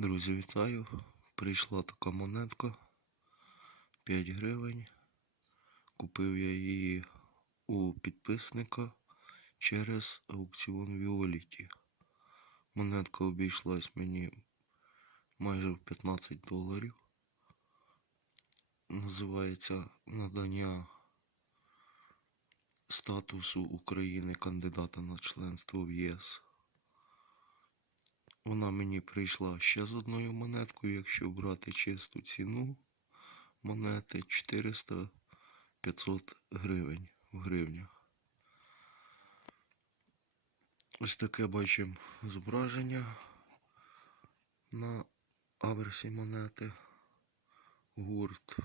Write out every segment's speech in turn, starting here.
Друзі, вітаю! Прийшла така монетка 5 гривень. Купив я її у підписника через аукціон Віоліті. Монетка обійшлась мені майже в 15 доларів. Називається надання статусу України кандидата на членство в ЄС. Вона мені прийшла ще з одною монеткою, якщо брати чисту ціну монети 400-500 гривень в гривнях. Ось таке бачимо зображення на аверсі монети. Гурт.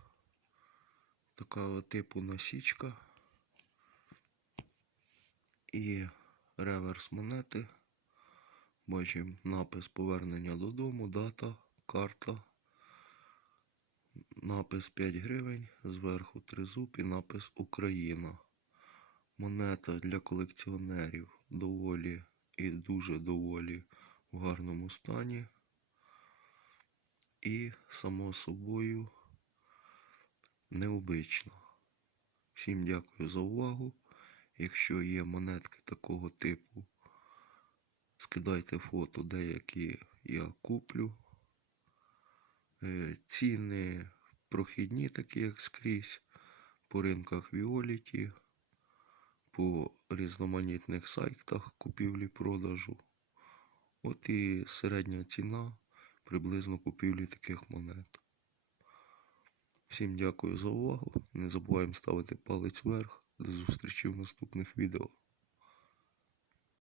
Така типу насічка. І реверс монети. Бачимо напис повернення додому, дата, карта. Напис 5 гривень, зверху тризуб і напис Україна. Монета для колекціонерів доволі і дуже доволі в гарному стані. І, само собою, необично. Всім дякую за увагу. Якщо є монетки такого типу, скидайте фото, деякі я куплю. Е, Ціни прохідні, такі як скрізь, по ринках Віоліті, по різноманітних сайтах купівлі-продажу. От і середня ціна приблизно купівлі таких монет. Всім дякую за увагу. Не забуваємо ставити палець вверх. До зустрічі в наступних відео.